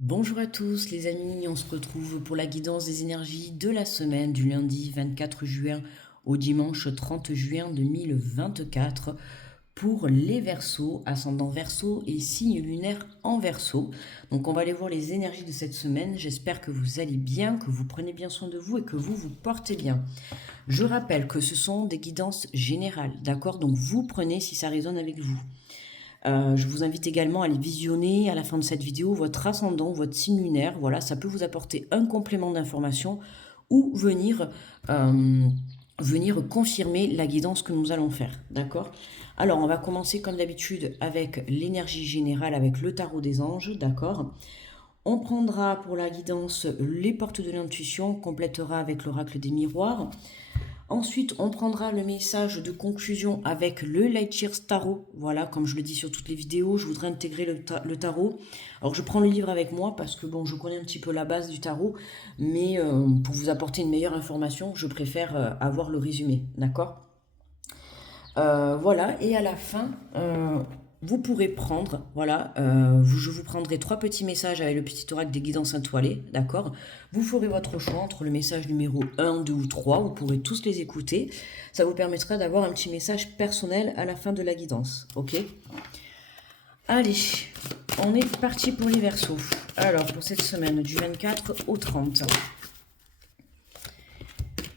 Bonjour à tous les amis, on se retrouve pour la guidance des énergies de la semaine du lundi 24 juin au dimanche 30 juin 2024 pour les Verseaux, ascendant Verseau et signe lunaire en Verseau. Donc on va aller voir les énergies de cette semaine. J'espère que vous allez bien, que vous prenez bien soin de vous et que vous vous portez bien. Je rappelle que ce sont des guidances générales, d'accord? Donc vous prenez si ça résonne avec vous. Je vous invite également à aller visionner à la fin de cette vidéo votre ascendant, votre signe lunaire. Voilà, ça peut vous apporter un complément d'information ou venir confirmer la guidance que nous allons faire. D'accord? Alors, on va commencer comme d'habitude avec l'énergie générale, avec le tarot des anges. D'accord? On prendra pour la guidance les portes de l'intuition, on complétera avec l'oracle des miroirs. Ensuite, on prendra le message de conclusion avec le Light Years Tarot. Voilà, comme je le dis sur toutes les vidéos, je voudrais intégrer le tarot. Alors, je prends le livre avec moi parce que, bon, je connais un petit peu la base du tarot, mais pour vous apporter une meilleure information, je préfère avoir le résumé, d'accord? Voilà, et à la fin, vous pourrez prendre, voilà, je vous prendrai trois petits messages avec le petit oracle des guidances étoilées, d'accord? Vous ferez votre choix entre le message numéro un, 2 ou 3. Vous pourrez tous les écouter. Ça vous permettra d'avoir un petit message personnel à la fin de la guidance, ok? Allez, on est parti pour les Verseaux. Alors, pour cette semaine, du 24 au 30.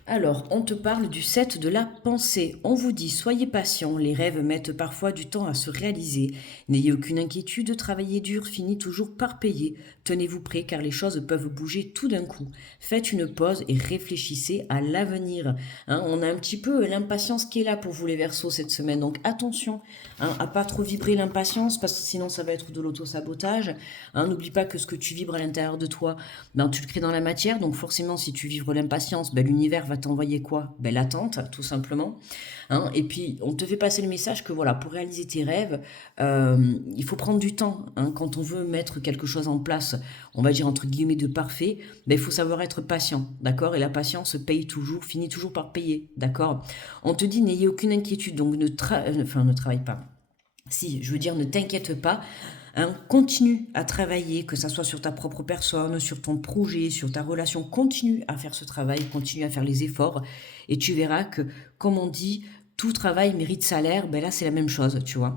Alors, on te parle du 7 de la pensée. On vous dit, soyez patient, les rêves mettent parfois du temps à se réaliser. N'ayez aucune inquiétude, travaillez dur finit toujours par payer. Tenez-vous prêt car les choses peuvent bouger tout d'un coup. Faites une pause et réfléchissez à l'avenir. Hein, on a un petit peu l'impatience qui est là pour vous les Verseaux cette semaine, donc attention à pas trop vibrer l'impatience parce que sinon ça va être de l'auto-sabotage. Hein, n'oublie pas que ce que tu vibres à l'intérieur de toi, tu le crées dans la matière, donc forcément si tu vibres l'impatience, l'univers va t'envoyer quoi? L'attente, tout simplement. Hein, et puis, on te fait passer le message que voilà, pour réaliser tes rêves, il faut prendre du temps. Hein, quand on veut mettre quelque chose en place, on va dire entre guillemets de parfait, il faut savoir être patient, d'accord? Et la patience paye toujours, finit toujours par payer, d'accord? On te dit n'ayez aucune inquiétude, donc ne travaille pas. Si, je veux dire, ne t'inquiète pas. Hein, continue à travailler, que ça soit sur ta propre personne, sur ton projet, sur ta relation. Continue à faire ce travail, continue à faire les efforts. Et tu verras que, comme on dit, tout travail mérite salaire. Là, c'est la même chose, tu vois.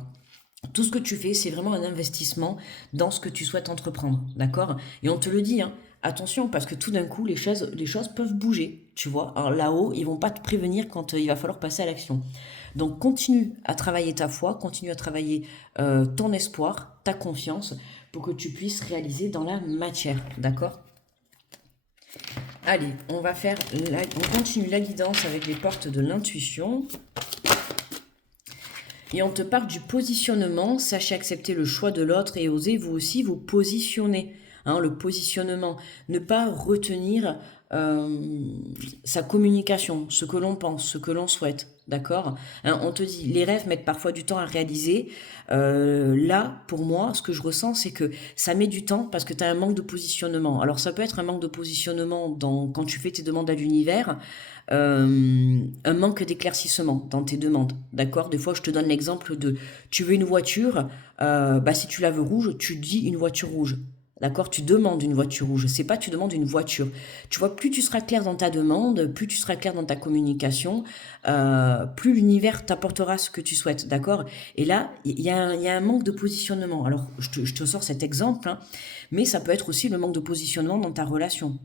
Tout ce que tu fais, c'est vraiment un investissement dans ce que tu souhaites entreprendre, d'accord? Et on te le dit, hein, attention, parce que tout d'un coup, les choses peuvent bouger, tu vois. Alors là-haut, ils vont pas te prévenir quand il va falloir passer à l'action. Donc continue à travailler ta foi, continue à travailler ton espoir, ta confiance, pour que tu puisses réaliser dans la matière, d'accord? Allez, on continue la guidance avec les portes de l'intuition. Et on te parle du positionnement. Sachez accepter le choix de l'autre et osez vous aussi vous positionner. Hein, le positionnement. Ne pas retenir sa communication, ce que l'on pense, ce que l'on souhaite. D'accord? Hein, on te dit, les rêves mettent parfois du temps à réaliser. Là, pour moi, ce que je ressens, c'est que ça met du temps parce que tu as un manque de positionnement. Alors, ça peut être un manque de positionnement quand tu fais tes demandes à l'univers, un manque d'éclaircissement dans tes demandes. D'accord? Des fois, je te donne l'exemple de tu veux une voiture, si tu la veux rouge, tu dis une voiture rouge. D'accord? Tu demandes une voiture rouge. C'est pas tu demandes une voiture. Tu vois, plus tu seras clair dans ta demande, plus tu seras clair dans ta communication, plus l'univers t'apportera ce que tu souhaites. D'accord? Et là, il y a un manque de positionnement. Alors, je te sors cet exemple, hein, mais ça peut être aussi le manque de positionnement dans ta relation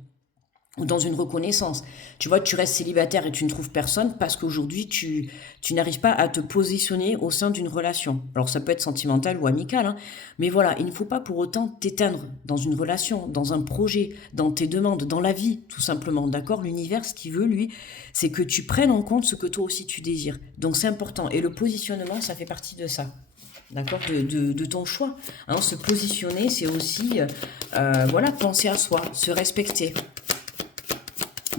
ou dans une reconnaissance. Tu vois, tu restes célibataire et tu ne trouves personne parce qu'aujourd'hui, tu n'arrives pas à te positionner au sein d'une relation. Alors, ça peut être sentimental ou amical, hein, mais voilà, il ne faut pas pour autant t'éteindre dans une relation, dans un projet, dans tes demandes, dans la vie, tout simplement. D'accord? L'univers, ce qu'il veut, lui, c'est que tu prennes en compte ce que toi aussi tu désires. Donc, c'est important. Et le positionnement, ça fait partie de ça. D'accord, de ton choix. Hein, se positionner, c'est aussi, voilà, penser à soi, se respecter.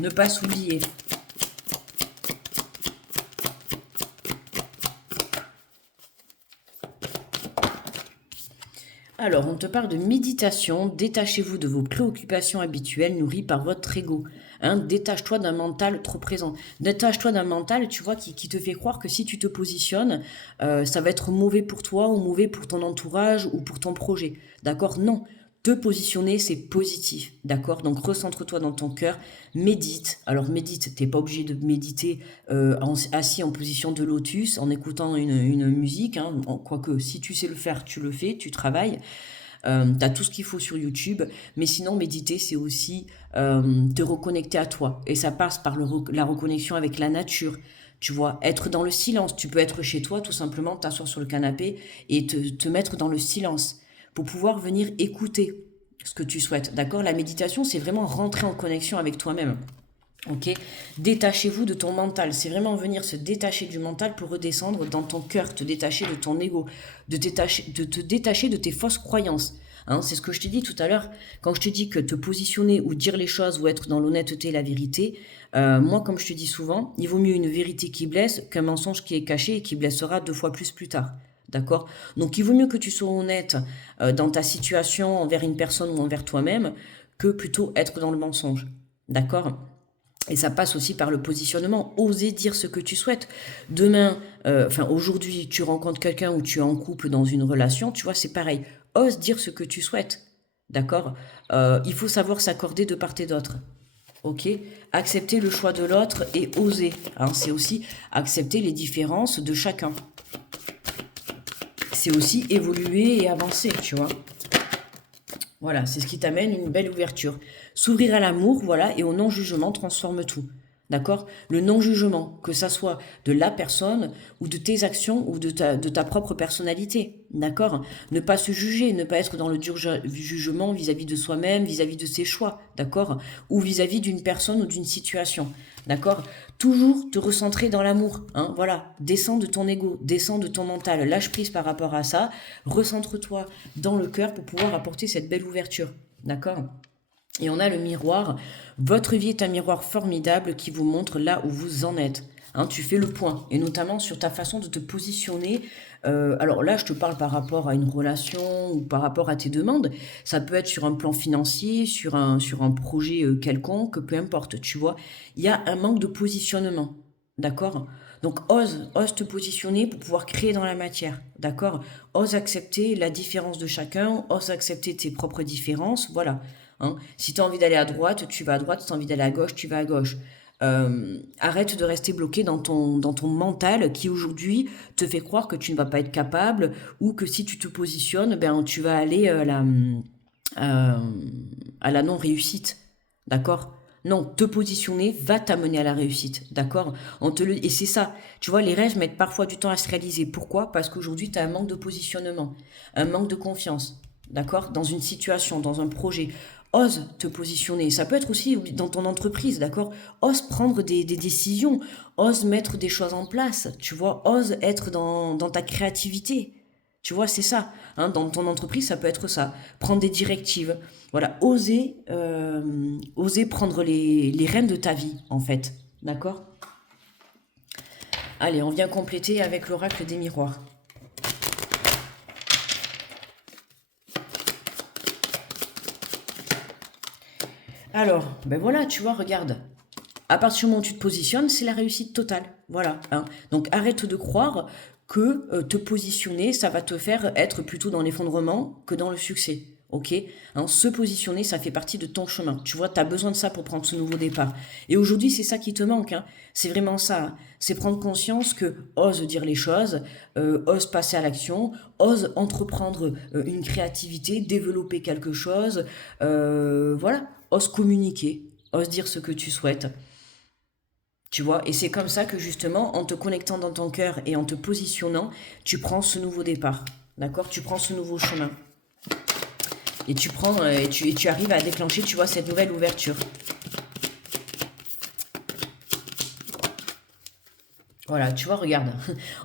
Ne pas s'oublier. Alors, on te parle de méditation. Détachez-vous de vos préoccupations habituelles nourries par votre ego. Hein, détache-toi d'un mental trop présent. Détache-toi d'un mental, tu vois, qui te fait croire que si tu te positionnes, ça va être mauvais pour toi ou mauvais pour ton entourage ou pour ton projet. D'accord? Non. Te positionner, c'est positif, d'accord? Donc recentre-toi dans ton cœur, médite. Alors médite, t'es pas obligé de méditer assis en position de lotus, en écoutant une musique, hein. Quoique, si tu sais le faire, tu le fais, tu travailles. Tu as tout ce qu'il faut sur YouTube, mais sinon méditer, c'est aussi te reconnecter à toi. Et ça passe par la reconnexion avec la nature. Tu vois, être dans le silence. Tu peux être chez toi, tout simplement, t'asseoir sur le canapé et te mettre dans le silence pour pouvoir venir écouter ce que tu souhaites. D'accord? La méditation, c'est vraiment rentrer en connexion avec toi-même. Ok? Détachez-vous de ton mental. C'est vraiment venir se détacher du mental pour redescendre dans ton cœur, te détacher de ton ego, de te détacher de tes fausses croyances. Hein, c'est ce que je t'ai dit tout à l'heure. Quand je te dis que te positionner ou dire les choses ou être dans l'honnêteté et la vérité, moi, comme je te dis souvent, il vaut mieux une vérité qui blesse qu'un mensonge qui est caché et qui blessera 2 fois plus tard. D'accord? Donc, il vaut mieux que tu sois honnête dans ta situation envers une personne ou envers toi-même que plutôt être dans le mensonge. D'accord? Et ça passe aussi par le positionnement, oser dire ce que tu souhaites. Demain, aujourd'hui, tu rencontres quelqu'un ou tu es en couple dans une relation, tu vois, c'est pareil. Ose dire ce que tu souhaites, d'accord? Il faut savoir s'accorder de part et d'autre, ok? Accepter le choix de l'autre et oser, hein, c'est aussi accepter les différences de chacun. C'est aussi évoluer et avancer, tu vois. Voilà, c'est ce qui t'amène une belle ouverture. S'ouvrir à l'amour, voilà, et au non-jugement transforme tout. D'accord? Le non-jugement, que ça soit de la personne ou de tes actions ou de ta propre personnalité. D'accord? Ne pas se juger, ne pas être dans le dur jugement vis-à-vis de soi-même, vis-à-vis de ses choix. D'accord? Ou vis-à-vis d'une personne ou d'une situation. D'accord? Toujours te recentrer dans l'amour. Hein, voilà. Descends de ton ego, descends de ton mental. Lâche prise par rapport à ça. Recentre-toi dans le cœur pour pouvoir apporter cette belle ouverture. D'accord? Et on a le miroir. Votre vie est un miroir formidable qui vous montre là où vous en êtes. Hein, tu fais le point, et notamment sur ta façon de te positionner. Alors là, je te parle par rapport à une relation ou par rapport à tes demandes. Ça peut être sur un plan financier, sur un projet quelconque, peu importe, tu vois. Il y a un manque de positionnement, d'accord? Donc ose te positionner pour pouvoir créer dans la matière, d'accord? Ose accepter la différence de chacun, ose accepter tes propres différences, voilà. Hein. Si tu as envie d'aller à droite, tu vas à droite. Si tu as envie d'aller à gauche, tu vas à gauche. Arrête de rester bloqué dans ton mental qui aujourd'hui te fait croire que tu ne vas pas être capable ou que si tu te positionnes, ben, tu vas aller euh, à la non-réussite. D'accord? Non, te positionner va t'amener à la réussite. D'accord? Et c'est ça. Tu vois, les rêves mettent parfois du temps à se réaliser. Pourquoi? Parce qu'aujourd'hui, tu as un manque de positionnement, un manque de confiance. D'accord? Dans une situation, dans un projet. Ose te positionner. Ça peut être aussi dans ton entreprise, d'accord? Ose prendre des décisions. Ose mettre des choses en place. Tu vois? Ose être dans ta créativité. Tu vois, c'est ça. Hein, dans ton entreprise, ça peut être ça. Prendre des directives. Voilà, oser prendre les rênes de ta vie, en fait. D'accord? Allez, on vient compléter avec l'oracle des miroirs. Alors, ben voilà, tu vois, regarde. À partir du moment où tu te positionnes, c'est la réussite totale. Voilà. Hein. Donc arrête de croire que te positionner, ça va te faire être plutôt dans l'effondrement que dans le succès. Ok? Hein, se positionner, ça fait partie de ton chemin. Tu vois, tu as besoin de ça pour prendre ce nouveau départ. Et aujourd'hui, c'est ça qui te manque. Hein. C'est vraiment ça. Hein. C'est prendre conscience que ose dire les choses, ose passer à l'action, ose entreprendre une créativité, développer quelque chose. Voilà. Ose communiquer, ose dire ce que tu souhaites. Tu vois, et c'est comme ça que justement, en te connectant dans ton cœur et en te positionnant, tu prends ce nouveau départ. D'accord? Tu prends ce nouveau chemin. Et tu prends et tu arrives à déclencher, tu vois, cette nouvelle ouverture. Voilà, tu vois, regarde.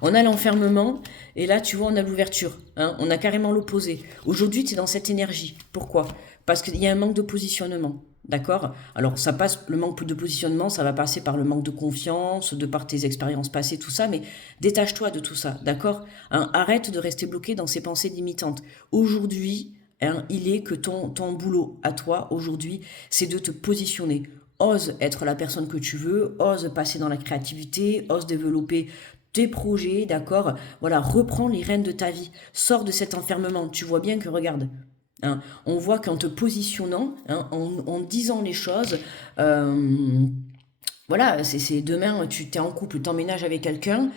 On a l'enfermement et là, tu vois, on a l'ouverture. Hein, on a carrément l'opposé. Aujourd'hui, tu es dans cette énergie. Pourquoi? Parce qu'il y a un manque de positionnement. D'accord? Alors, ça passe, le manque de positionnement, ça va passer par le manque de confiance, de par tes expériences passées, tout ça, mais détache-toi de tout ça. D'accord? Hein, arrête de rester bloqué dans ces pensées limitantes. Aujourd'hui, hein, il est que ton boulot à toi, aujourd'hui, c'est de te positionner. Ose être la personne que tu veux, ose passer dans la créativité, ose développer tes projets, d'accord? Voilà, reprends les rênes de ta vie. Sors de cet enfermement. Tu vois bien que, regarde, hein. On voit qu'en te positionnant, hein, en disant les choses, euh, voilà, c'est demain, tu t'es en couple, t'emménages avec quelqu'un,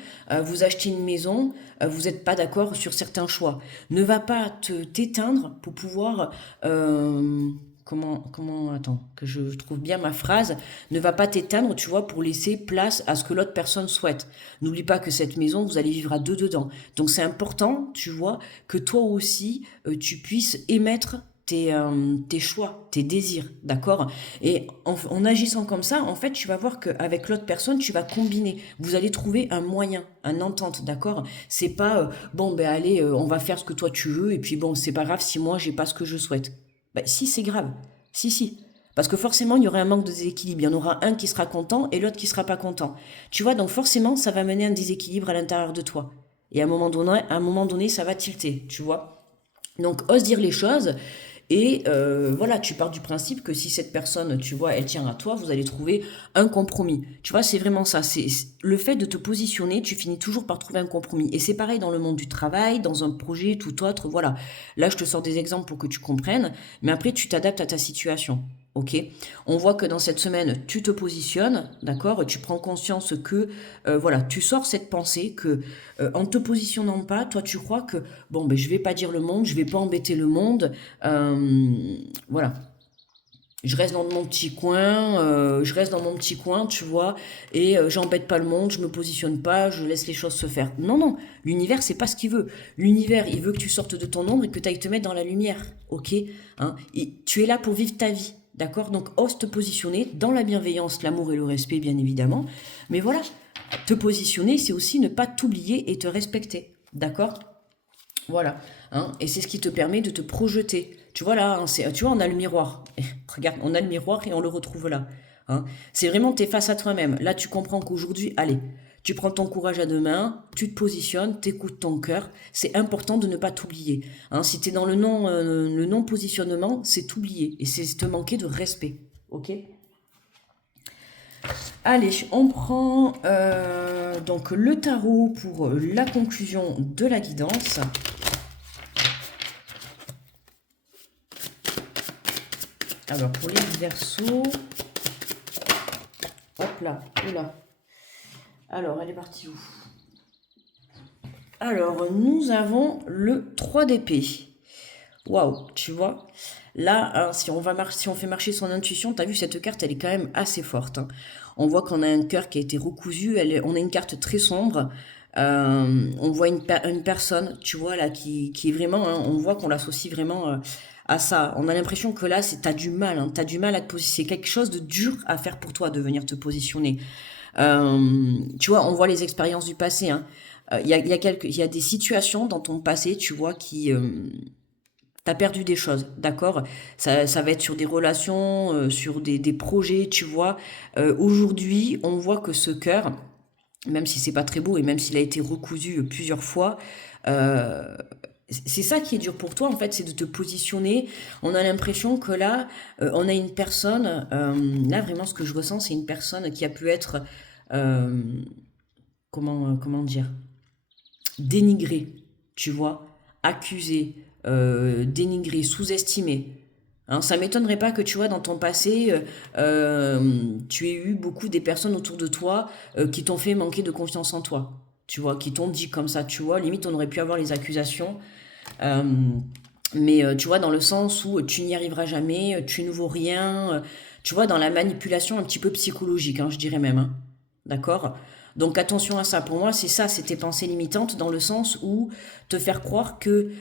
vous achetez une maison, vous n'êtes pas d'accord sur certains choix. Ne va pas t'éteindre pour pouvoir, attends, que je trouve bien ma phrase, ne va pas t'éteindre, tu vois, pour laisser place à ce que l'autre personne souhaite. N'oublie pas que cette maison, vous allez vivre à deux dedans. Donc c'est important, tu vois, que toi aussi, tu puisses émettre tes choix, tes désirs, d'accord? Et en agissant comme ça, en fait, tu vas voir qu'avec l'autre personne, tu vas combiner. Vous allez trouver un moyen, un entente, d'accord? C'est pas, bon, ben allez, on va faire ce que toi tu veux, et puis bon, c'est pas grave si moi j'ai pas ce que je souhaite. Ben si, c'est grave. Si, si. Parce que forcément, il y aura un manque de déséquilibre. Il y en aura un qui sera content et l'autre qui sera pas content. Tu vois, donc forcément, ça va mener à un déséquilibre à l'intérieur de toi. Et à un moment donné, ça va tilter, tu vois? Donc, ose dire les choses. Et voilà, tu pars du principe que si cette personne, tu vois, elle tient à toi, vous allez trouver un compromis. Tu vois, c'est vraiment ça. C'est le fait de te positionner, tu finis toujours par trouver un compromis. Et c'est pareil dans le monde du travail, dans un projet, tout autre. Voilà. Là, je te sors des exemples pour que tu comprennes, mais après, tu t'adaptes à ta situation. Ok, on voit que dans cette semaine, tu te positionnes, d'accord? Tu prends conscience que, voilà, tu sors cette pensée que, en te positionnant pas, toi, tu crois que, bon, ben, je vais pas dire le monde, je vais pas embêter le monde, voilà. Je reste dans mon petit coin, tu vois, et j'embête pas le monde, je me positionne pas, je laisse les choses se faire. Non, non, l'univers, c'est pas ce qu'il veut. L'univers, il veut que tu sortes de ton ombre et que tu ailles te mettre dans la lumière, ok, hein, et tu es là pour vivre ta vie, d'accord? Donc, ose te positionner dans la bienveillance, l'amour et le respect, bien évidemment. Mais voilà, te positionner, c'est aussi ne pas t'oublier et te respecter, d'accord? Voilà, hein, et c'est ce qui te permet de te projeter. Tu vois là, hein, tu vois, on a le miroir. Regarde, on a le miroir et on le retrouve là, hein. C'est vraiment, t'es face à toi-même. Là, tu comprends qu'aujourd'hui, allez, tu prends ton courage à deux mains, tu te positionnes, t'écoutes ton cœur. C'est important de ne pas t'oublier, hein. Si t'es dans le non-positionnement, c'est t'oublier et c'est te manquer de respect. Ok? Allez, on prend donc le tarot pour la conclusion de la guidance. Alors, pour les versos, hop là, oula. Alors, elle est partie où? Alors, nous avons le 3 d'épée. Waouh, tu vois? Là, hein, si on fait marcher son intuition, t'as vu, cette carte, elle est quand même assez forte, hein. On voit qu'on a un cœur qui a été recousu, on a une carte très sombre. On voit une personne, tu vois, là, qui est vraiment, hein, on voit qu'on l'associe vraiment à ça. On a l'impression que là, t'as du mal, hein, t'as du mal à te positionner. C'est quelque chose de dur à faire pour toi, de venir te positionner. Tu vois, on voit les expériences du passé, hein. Il y a des situations dans ton passé, tu vois, qui t'as perdu des choses, d'accord? Ça va être sur des relations, sur des projets, tu vois. Aujourd'hui, on voit que ce cœur, même si c'est pas très beau et même s'il a été recousu plusieurs fois, euh, c'est ça qui est dur pour toi, en fait, c'est de te positionner. On a l'impression que là, on a une personne, là vraiment ce que je ressens, c'est une personne qui a pu être, euh, comment dire, dénigrée, tu vois, accusée, dénigrée, sous-estimée. Hein, ça m'étonnerait pas que tu vois dans ton passé, tu aies eu beaucoup des personnes autour de toi qui t'ont fait manquer de confiance en toi. Tu vois, qui t'ont dit comme ça, tu vois, limite on aurait pu avoir les accusations. Euh, mais tu vois, dans le sens où tu n'y arriveras jamais, tu ne vaux rien, tu vois, dans la manipulation un petit peu psychologique, hein, je dirais même, hein. D'accord? Donc attention à ça. Pour moi, c'est ça, c'est tes pensées limitantes dans le sens où te faire croire que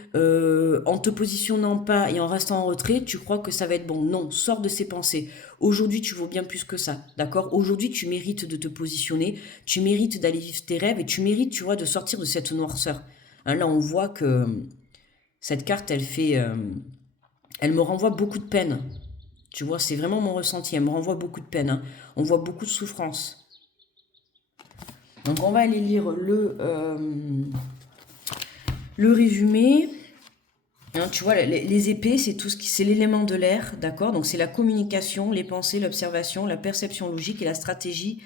en te positionnant pas et en restant en retrait, tu crois que ça va être bon. Non, sors de ces pensées. Aujourd'hui, tu vaux bien plus que ça. D'accord? Aujourd'hui, tu mérites de te positionner, tu mérites d'aller vivre tes rêves et tu mérites, tu vois, de sortir de cette noirceur. Hein, là, on voit que cette carte, elle me renvoie beaucoup de peine. Tu vois, c'est vraiment mon ressenti. Elle me renvoie beaucoup de peine, hein. On voit beaucoup de souffrance. Donc, on va aller lire le résumé. Hein, tu vois, les épées, c'est tout c'est l'élément de l'air, d'accord? Donc, c'est la communication, les pensées, l'observation, la perception logique et la stratégie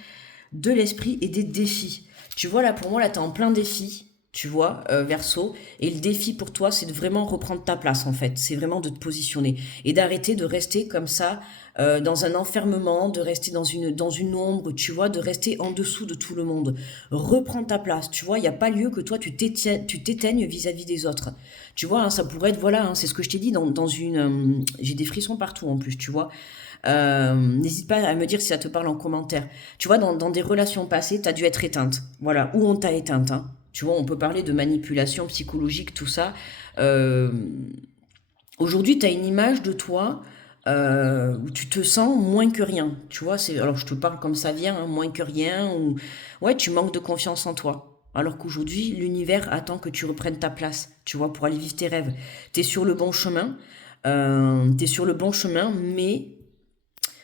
de l'esprit et des défis. Tu vois, là, pour moi, là, t'es en plein défi. tu vois, Verseau. Et le défi pour toi, c'est de vraiment reprendre ta place, en fait. C'est vraiment de te positionner. Et d'arrêter de rester comme ça, dans un enfermement, de rester dans une ombre, tu vois, de rester en dessous de tout le monde. Reprends ta place, tu vois. Il n'y a pas lieu que toi, tu t'éteignes vis-à-vis des autres. Tu vois, hein, ça pourrait être, voilà, hein, c'est ce que je t'ai dit dans une... j'ai des frissons partout, en plus, tu vois. N'hésite pas à me dire si ça te parle en commentaire. Tu vois, dans des relations passées, tu as dû être éteinte. Voilà, ou on t'a éteinte, hein. Tu vois, on peut parler de manipulation psychologique, tout ça. Euh, Aujourd'hui, tu as une image de toi où tu te sens moins que rien. Tu vois, alors je te parle comme ça vient, hein, moins que rien. Ou, ouais, tu manques de confiance en toi. Alors qu'aujourd'hui, l'univers attend que tu reprennes ta place, tu vois, pour aller vivre tes rêves. Tu es sur le bon chemin. T'es sur le bon chemin, mais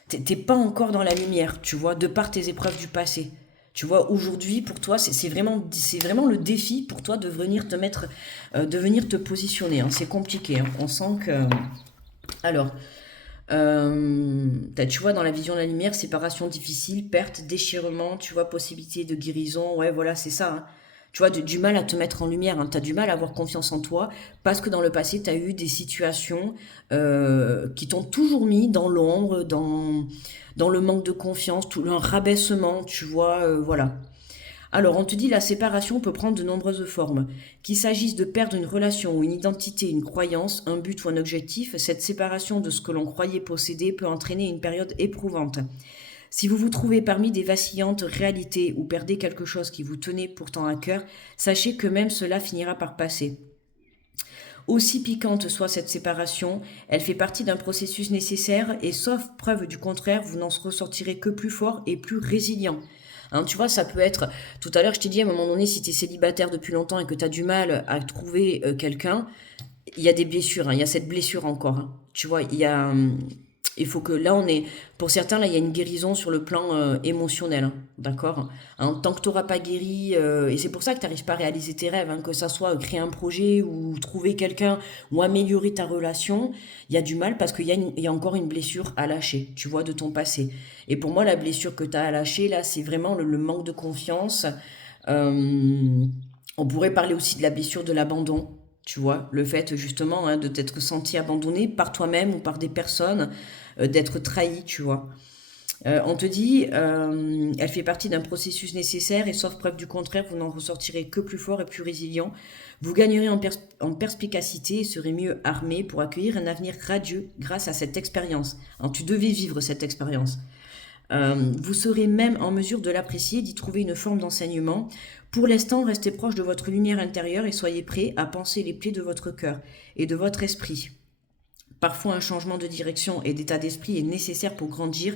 t'es pas encore dans la lumière, tu vois, de par tes épreuves du passé. Tu vois, aujourd'hui, pour toi, c'est vraiment le défi pour toi de venir te mettre, de venir te positionner, hein. C'est compliqué, hein. On sent que... Alors, tu vois, dans la vision de la lumière, séparation difficile, perte, déchirement, tu vois, possibilité de guérison, ouais, voilà, c'est ça, hein. Tu vois, du mal à te mettre en lumière, hein. Tu as du mal à avoir confiance en toi parce que dans le passé, tu as eu des situations qui t'ont toujours mis dans l'ombre, dans le manque de confiance, tout le rabaissement, tu vois, voilà. Alors, on te dit la séparation peut prendre de nombreuses formes. Qu'il s'agisse de perdre une relation ou une identité, une croyance, un but ou un objectif, cette séparation de ce que l'on croyait posséder peut entraîner une période éprouvante. Si vous vous trouvez parmi des vacillantes réalités ou perdez quelque chose qui vous tenait pourtant à cœur, sachez que même cela finira par passer. Aussi piquante soit cette séparation, elle fait partie d'un processus nécessaire et sauf preuve du contraire, vous n'en ressortirez que plus fort et plus résilient. Hein, tu vois, ça peut être... Tout à l'heure, je t'ai dit, à un moment donné, si tu es célibataire depuis longtemps et que tu as du mal à trouver quelqu'un, il y a des blessures, hein, il y a cette blessure encore, hein. Tu vois, il faut que là on est pour certains là il y a une guérison sur le plan émotionnel, hein, d'accord, hein, tant que tu n'auras pas guéri et c'est pour ça que tu n'arrives pas à réaliser tes rêves, hein, que ça soit créer un projet ou trouver quelqu'un ou améliorer ta relation, il y a du mal parce il y a encore une blessure à lâcher, tu vois, de ton passé. Et pour moi la blessure que tu as à lâcher là c'est vraiment le manque de confiance. Euh, on pourrait parler aussi de la blessure de l'abandon, tu vois, le fait justement, hein, de t'être senti abandonné par toi-même ou par des personnes, d'être trahi, tu vois. On te dit, elle fait partie d'un processus nécessaire et sauf preuve du contraire, vous n'en ressortirez que plus fort et plus résilient. Vous gagnerez en perspicacité et serez mieux armé pour accueillir un avenir radieux grâce à cette expérience. Alors, tu devais vivre cette expérience. Vous serez même en mesure de l'apprécier, d'y trouver une forme d'enseignement. Pour l'instant, restez proche de votre lumière intérieure et soyez prêt à penser les plaies de votre cœur et de votre esprit. Parfois, un changement de direction et d'état d'esprit est nécessaire pour grandir.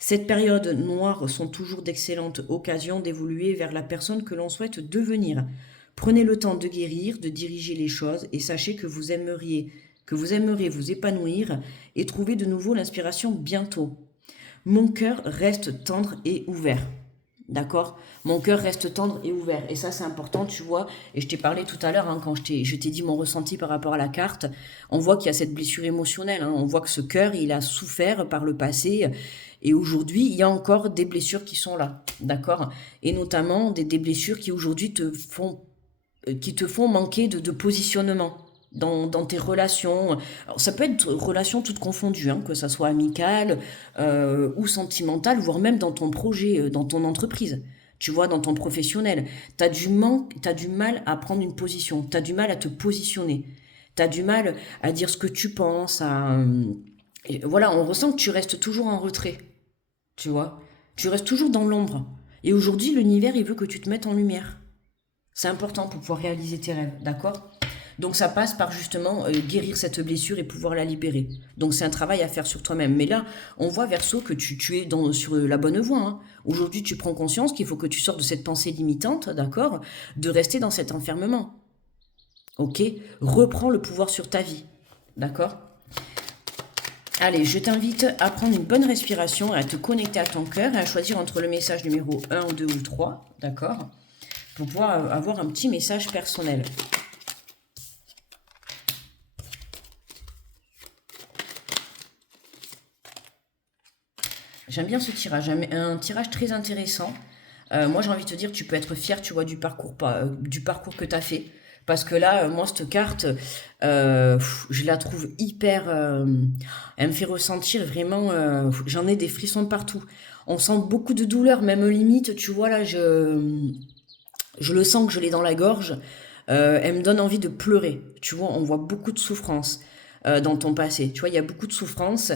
Cette période noire sont toujours d'excellentes occasions d'évoluer vers la personne que l'on souhaite devenir. Prenez le temps de guérir, de diriger les choses et sachez que vous aimeriez vous épanouir et trouver de nouveau l'inspiration bientôt. Mon cœur reste tendre et ouvert. D'accord. Mon cœur reste tendre et ouvert. Et ça, c'est important, tu vois. Et je t'ai parlé tout à l'heure, hein, quand je t'ai dit mon ressenti par rapport à la carte. On voit qu'il y a cette blessure émotionnelle, hein. On voit que ce cœur, il a souffert par le passé. Et aujourd'hui, il y a encore des blessures qui sont là. D'accord. Et notamment des blessures qui aujourd'hui qui te font manquer de positionnement dans tes relations. Alors, ça peut être relations toutes confondues, hein, que ça soit amicale ou sentimentale, voire même dans ton projet, dans ton entreprise. Tu vois, dans ton professionnel. T'as du mal à prendre une position, tu as du mal à te positionner, tu as du mal à dire ce que tu penses. Et voilà, on ressent que tu restes toujours en retrait, tu vois. Tu restes toujours dans l'ombre. Et aujourd'hui, l'univers, il veut que tu te mettes en lumière. C'est important pour pouvoir réaliser tes rêves, d'accord? Donc ça passe par justement guérir cette blessure et pouvoir la libérer. Donc c'est un travail à faire sur toi-même. Mais là, on voit Verseau que tu es sur la bonne voie, hein. Aujourd'hui, tu prends conscience qu'il faut que tu sortes de cette pensée limitante, d'accord? De rester dans cet enfermement. Ok? Reprends le pouvoir sur ta vie. D'accord? Allez, je t'invite à prendre une bonne respiration, à te connecter à ton cœur et à choisir entre le message numéro 1, 2 ou 3, d'accord? Pour pouvoir avoir un petit message personnel. J'aime bien ce tirage, un tirage très intéressant. Moi, j'ai envie de te dire, tu peux être fier, tu vois, du parcours que tu as fait. Parce que là, moi, cette carte, je la trouve hyper... elle me fait ressentir vraiment... j'en ai des frissons de partout. On sent beaucoup de douleur, même limite, tu vois, là, je le sens que je l'ai dans la gorge. Elle me donne envie de pleurer. Tu vois, on voit beaucoup de souffrance dans ton passé. Tu vois, il y a beaucoup de souffrance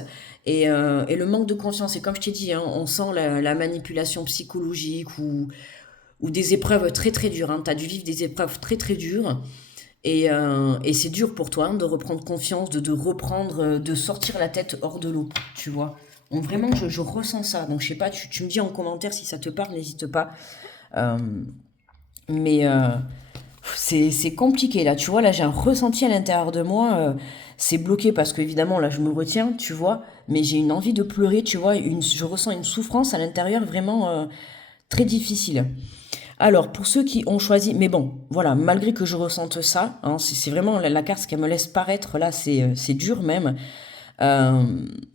et le manque de confiance. Et comme je t'ai dit, hein, on sent la manipulation psychologique ou des épreuves très très dures. Hein. Tu as dû vivre des épreuves très très dures. Et c'est dur pour toi hein, de reprendre confiance, de reprendre, de sortir la tête hors de l'eau, tu vois. Donc vraiment, je ressens ça. Donc je sais pas, tu me dis en commentaire si ça te parle, n'hésite pas. Euh, mais c'est compliqué là, tu vois, là j'ai un ressenti à l'intérieur de moi, c'est bloqué parce que évidemment là je me retiens, tu vois, mais j'ai une envie de pleurer, tu vois, je ressens une souffrance à l'intérieur vraiment très difficile. Alors pour ceux qui ont choisi, mais bon, voilà, malgré que je ressente ça, hein, c'est vraiment la carte ce qu'elle me laisse paraître là, c'est dur même. Euh,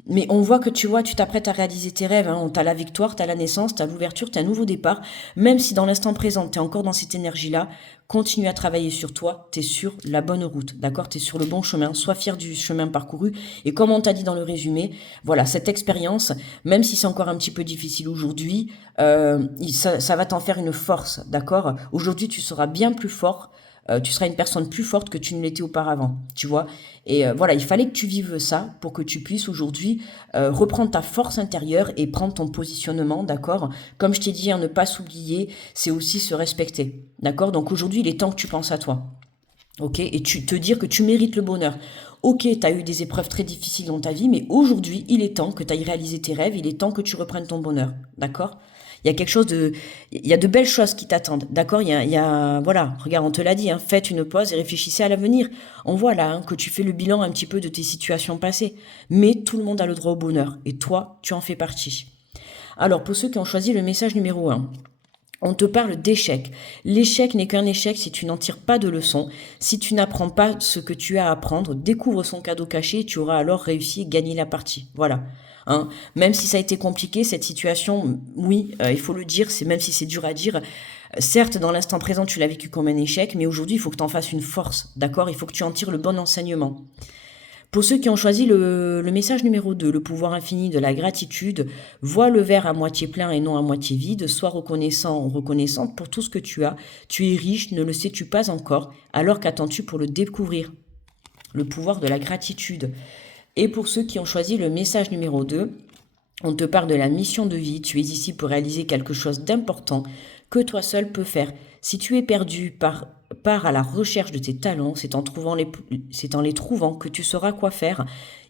mais on voit que tu vois, tu t'apprêtes à réaliser tes rêves. Hein. T'as la victoire, t'as la naissance, t'as l'ouverture, t'as un nouveau départ. Même si dans l'instant présent, t'es encore dans cette énergie-là, continue à travailler sur toi. T'es sur la bonne route, d'accord? T'es sur le bon chemin. Sois fier du chemin parcouru. Et comme on t'a dit dans le résumé, voilà, cette expérience, même si c'est encore un petit peu difficile aujourd'hui, ça va t'en faire une force, d'accord? Aujourd'hui, tu seras bien plus fort. Tu seras une personne plus forte que tu ne l'étais auparavant, tu vois. Et voilà, il fallait que tu vives ça pour que tu puisses aujourd'hui reprendre ta force intérieure et prendre ton positionnement, d'accord? Comme je t'ai dit, hein, ne pas s'oublier, c'est aussi se respecter, d'accord? Donc aujourd'hui, il est temps que tu penses à toi, ok? Et tu te dire que tu mérites le bonheur. Ok, tu as eu des épreuves très difficiles dans ta vie, mais aujourd'hui, il est temps que tu ailles réaliser tes rêves, il est temps que tu reprennes ton bonheur, d'accord? Il y a quelque chose de, il y a de belles choses qui t'attendent, d'accord? Voilà, regarde, on te l'a dit, hein, faites une pause et réfléchissez à l'avenir. On voit là hein, que tu fais le bilan un petit peu de tes situations passées, mais tout le monde a le droit au bonheur et toi, tu en fais partie. Alors, pour ceux qui ont choisi le message numéro un, on te parle d'échec. L'échec n'est qu'un échec si tu n'en tires pas de leçon, si tu n'apprends pas ce que tu as à apprendre, découvre son cadeau caché et tu auras alors réussi et gagné la partie. Voilà. Hein. Même si ça a été compliqué, cette situation, oui, il faut le dire, c'est même si c'est dur à dire, certes, dans l'instant présent, tu l'as vécu comme un échec, mais aujourd'hui, il faut que tu en fasses une force, d'accord? Il faut que tu en tires le bon enseignement. Pour ceux qui ont choisi le message numéro 2, le pouvoir infini de la gratitude, vois le verre à moitié plein et non à moitié vide, sois reconnaissant ou reconnaissante pour tout ce que tu as. Tu es riche, ne le sais-tu pas encore, alors qu'attends-tu pour le découvrir? Le pouvoir de la gratitude. Et pour ceux qui ont choisi le message numéro 2, on te parle de la mission de vie, tu es ici pour réaliser quelque chose d'important que toi seul peux faire. Si tu es perdu, pars à la recherche de tes talents, c'est en les trouvant que tu sauras quoi faire.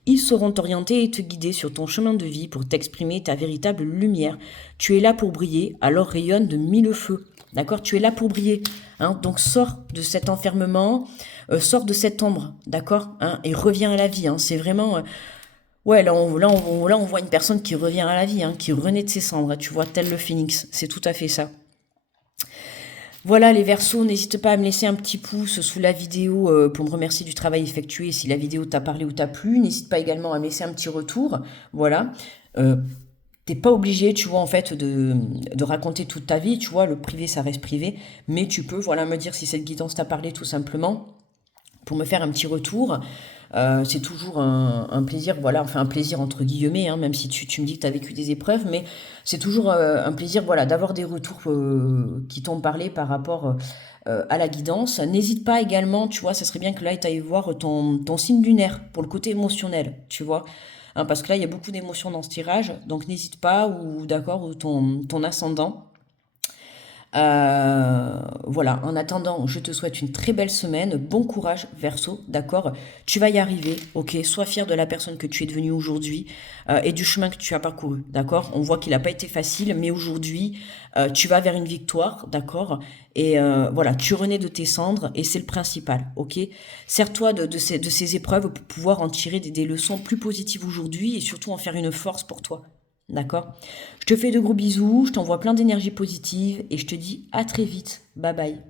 Ils sauront t'orienter et te guider sur ton chemin de vie pour t'exprimer ta véritable lumière. Tu es là pour briller, alors rayonne de mille feux. D'accord? Tu es là pour briller. Hein? Donc sors de cet enfermement, sors de cette ombre, d'accord? Hein? Et reviens à la vie. Hein? C'est vraiment... ouais, là, on voit une personne qui revient à la vie, hein, qui renaît de ses cendres, tu vois, tel le phénix. C'est tout à fait ça. Voilà les Verseaux, n'hésite pas à me laisser un petit pouce sous la vidéo pour me remercier du travail effectué si la vidéo t'a parlé ou t'a plu. N'hésite pas également à me laisser un petit retour. Voilà. Euh, T'es pas obligé, tu vois, en fait, de raconter toute ta vie, tu vois, le privé, ça reste privé, mais tu peux, voilà, me dire si cette guidance t'a parlé tout simplement pour me faire un petit retour. C'est toujours un plaisir, voilà, enfin un plaisir entre guillemets, hein, même si tu me dis que tu as vécu des épreuves, mais c'est toujours un plaisir, voilà, d'avoir des retours qui t'ont parlé par rapport à la guidance. N'hésite pas également, tu vois, ça serait bien que là, tu ailles voir ton signe lunaire pour le côté émotionnel, tu vois. Hein, parce que là, il y a beaucoup d'émotions dans ce tirage, donc n'hésite pas, ou d'accord, ou ton ascendant. Voilà, en attendant, je te souhaite une très belle semaine, bon courage Verseau, d'accord? Tu vas y arriver, ok? Sois fier de la personne que tu es devenue aujourd'hui et du chemin que tu as parcouru, d'accord? On voit qu'il n'a pas été facile, mais aujourd'hui, tu vas vers une victoire, d'accord? Et voilà, tu renais de tes cendres et c'est le principal, ok? Sers-toi de ces épreuves pour pouvoir en tirer des leçons plus positives aujourd'hui et surtout en faire une force pour toi. D'accord? Je te fais de gros bisous, je t'envoie plein d'énergie positive et je te dis à très vite. Bye bye.